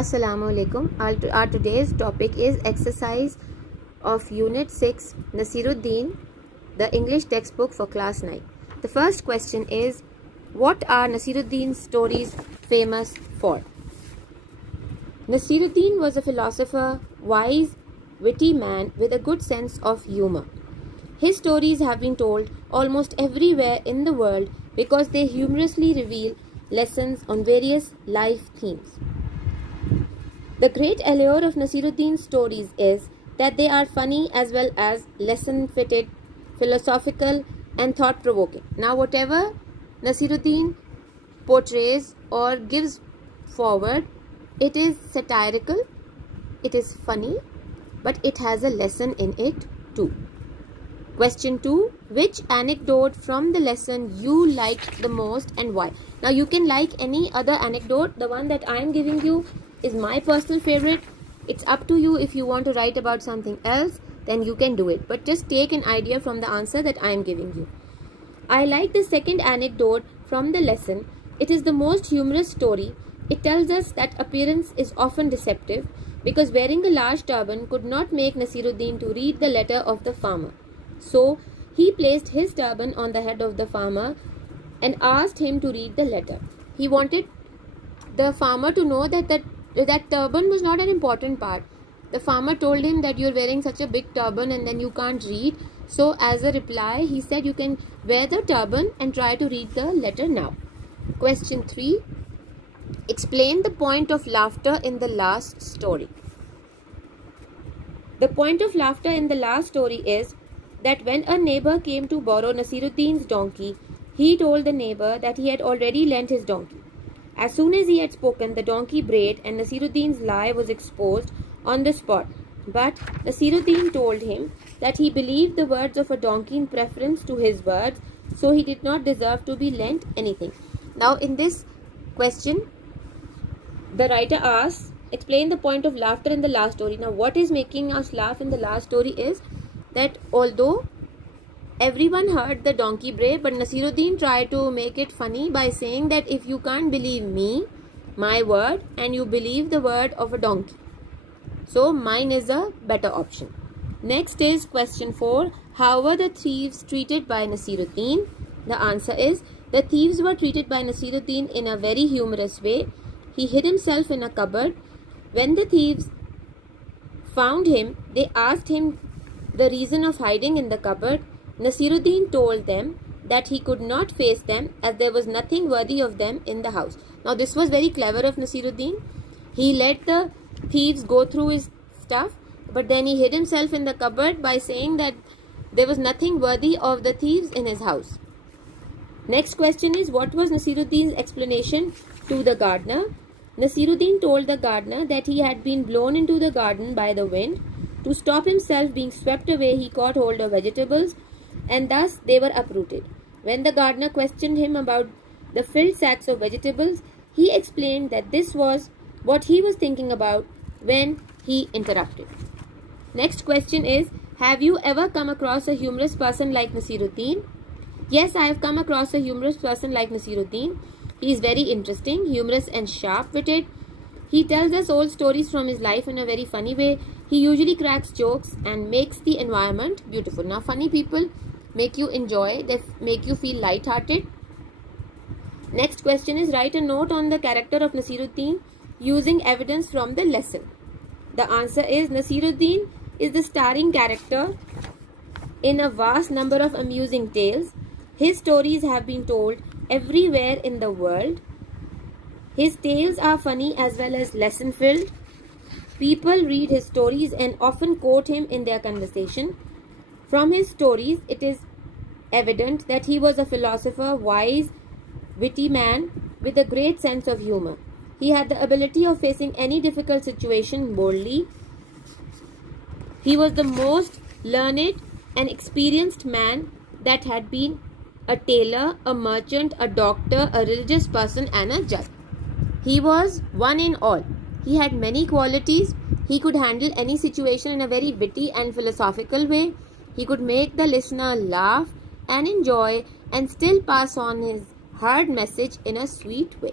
Assalamu alaikum. Our today's topic is exercise of Unit 6 Nasiruddin, the English textbook for class 9. The first question is, what are Nasiruddin's stories famous for? Nasiruddin was a philosopher, wise, witty man with a good sense of humor. His stories have been told almost everywhere in the world because they humorously reveal lessons on various life themes. The great allure of Nasiruddin's stories is that they are funny as well as lesson-fitted, philosophical and thought-provoking. Now, whatever Nasiruddin portrays or gives forward, it is satirical, it is funny, but it has a lesson in it too. Question 2. Which anecdote from the lesson you liked the most and why? Now, you can like any other anecdote. The one that I am giving you is my personal favorite. It's up to you. If you want to write about something else, then you can do it. But just take an idea from the answer that I am giving you. I like the second anecdote from the lesson. It is the most humorous story. It tells us that appearance is often deceptive because wearing a large turban could not make Nasiruddin to read the letter of the farmer. So, he placed his turban on the head of the farmer and asked him to read the letter. He wanted the farmer to know that turban was not an important part. The farmer told him that you're wearing such a big turban and then you can't read. So, as a reply, he said you can wear the turban and try to read the letter now. Question 3. Explain the point of laughter in the last story. The point of laughter in the last story is that when a neighbor came to borrow Nasiruddin's donkey, he told the neighbor that he had already lent his donkey. As soon as he had spoken, the donkey brayed and Nasiruddin's lie was exposed on the spot. But Nasiruddin told him that he believed the words of a donkey in preference to his words, so he did not deserve to be lent anything. Now, in this question, the writer asks, explain the point of laughter in the last story. Now, what is making us laugh in the last story is that although everyone heard the donkey bray, but Nasiruddin tried to make it funny by saying that if you can't believe me, my word, and you believe the word of a donkey, so mine is a better option. Next is question 4. How were the thieves treated by Nasiruddin? The answer is, the thieves were treated by Nasiruddin in a very humorous way. He hid himself in a cupboard. When the thieves found him, they asked him the reason of hiding in the cupboard. Nasiruddin told them that he could not face them as there was nothing worthy of them in the house. Now, this was very clever of Nasiruddin. He let the thieves go through his stuff, but then he hid himself in the cupboard by saying that there was nothing worthy of the thieves in his house. Next question is, what was Nasiruddin's explanation to the gardener? Nasiruddin told the gardener that he had been blown into the garden by the wind. To stop himself being swept away, he caught hold of vegetables and thus they were uprooted. When the gardener questioned him about the filled sacks of vegetables, he explained that this was what he was thinking about when he interrupted. Next question is, have you ever come across a humorous person like Nasiruddin? Yes, I have come across a humorous person like Nasiruddin. He is very interesting, humorous and sharp-witted. He tells us old stories from his life in a very funny way. He usually cracks jokes and makes the environment beautiful. Now, funny people make you enjoy, they make you feel light-hearted. Next question is, write a note on the character of Nasiruddin using evidence from the lesson. The answer is, Nasiruddin is the starring character in a vast number of amusing tales. His stories have been told everywhere in the world. His tales are funny as well as lesson-filled. People read his stories and often quote him in their conversation. From his stories, it is evident that he was a philosopher, wise, witty man with a great sense of humor. He had the ability of facing any difficult situation boldly. He was the most learned and experienced man that had been a tailor, a merchant, a doctor, a religious person and a judge. He was one in all. He had many qualities. He could handle any situation in a very witty and philosophical way. He could make the listener laugh and enjoy and still pass on his hard message in a sweet way.